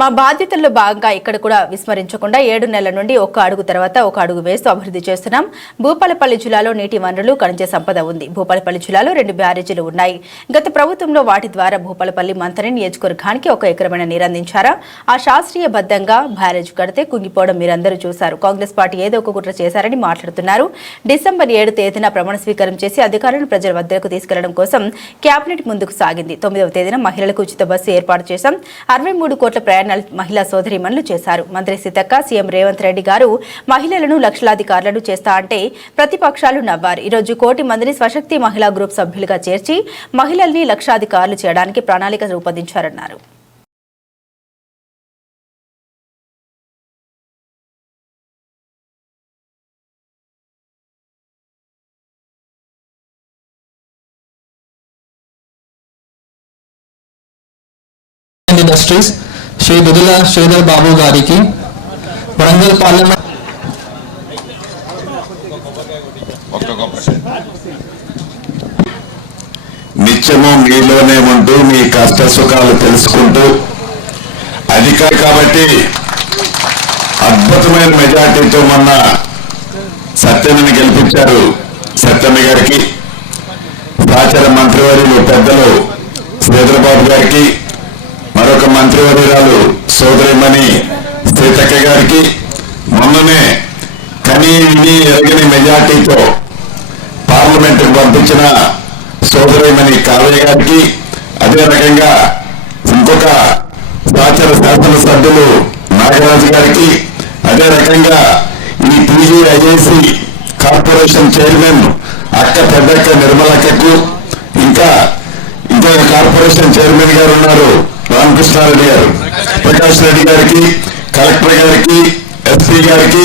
మా బాధ్యతల్లో భాగంగా ఇక్కడ కూడా విస్మరించకుండా 7 నెలల నుండి ఒక్క అడుగు తర్వాత ఒక అడుగు వేస్తూ అభివృద్ధి చేస్తున్నాం. భూపాలపల్లి జిల్లాలో నీటి వనరులు, ఖనిజ సంపద ఉంది. భూపాలపల్లి జిల్లాలో 2 బ్యారేజీలు ఉన్నాయి. గత ప్రభుత్వంలో వాటి ద్వారా భూపాలపల్లి మంథని నియోజకవర్గానికి 1 ఎకరమైన నీరందించారా? ఆ శాస్త్రీయబద్ధంగా బ్యారేజ్ కడితే కుంగిపోవడం మీరందరూ చూశారు. కాంగ్రెస్ పార్టీ ఏదో ఒక కుట్ర చేశారని మాట్లాడుతున్నారు. డిసెంబర్ 7 తేదీన ప్రమాణ స్వీకారం చేసి అధికారులను ప్రజల వద్దకు తీసుకెళ్లడం కోసం కేబినెట్ ముందుకు సాగింది. 9వ తేదీన మహిళలకు ఉచిత బస్సు ఏర్పాటు చేశాం. 63 కోట్ల ప్రయాణాలు మహిళా సోదరీమణులు చేశారు. మంత్రి సీతక్క, సీఎం రేవంత్ రెడ్డి గారు మహిళలను లక్షలాధికారులను చేస్తా అంటే ప్రతిపక్షాలు నవ్వారు. ఈరోజు 1 కోటి మందిని స్వశక్తి మహిళా గ్రూప్ సభ్యులుగా చేర్చి మహిళల్ని లక్షాధికారులు చేయడానికి ప్రణాళిక రూపొందించారన్నారు. ఇండస్ట్రీస్ శ్రీ దుదుల శ్రీధర్ బాబు గారికి వరంగల్ పార్లమెంట్ నిత్యము మీలోనే ఉంటూ మీ కష్ట సుఖాలు తెలుసుకుంటూ అధికారి కాబట్టి అద్భుతమైన మెజార్టీతో మొన్న సత్యని గెలిపించారు. సత్యమ్మ గారికి, సహచర మంత్రివర్యులు పెద్దలు శ్రీధరబాబు గారికి, మరొక మంత్రివర్యురాలు సోదరిమణి సీతక్క గారికి, మొన్ననే కనీ విని ఎరగని మెజార్టీతో పార్లమెంటుకు పంపించిన సోదరిమణి కావ్య గారికి, అదే రకంగా ఇంకొక సహచర శాసనసభ్యులు నాగరాజు గారికి, అదే రకంగా ఈ PGIAC కార్పొరేషన్ చైర్మన్ అక్క పెద్దక్క నిర్మలక్కకు, ఇంకా ఇంకొక కార్పొరేషన్ చైర్మన్ గారు ఉన్నారు రామకృష్ణారెడ్డి గారు, ప్రకాష్ రెడ్డి గారికి, కలెక్టర్ గారికి, SP గారికి,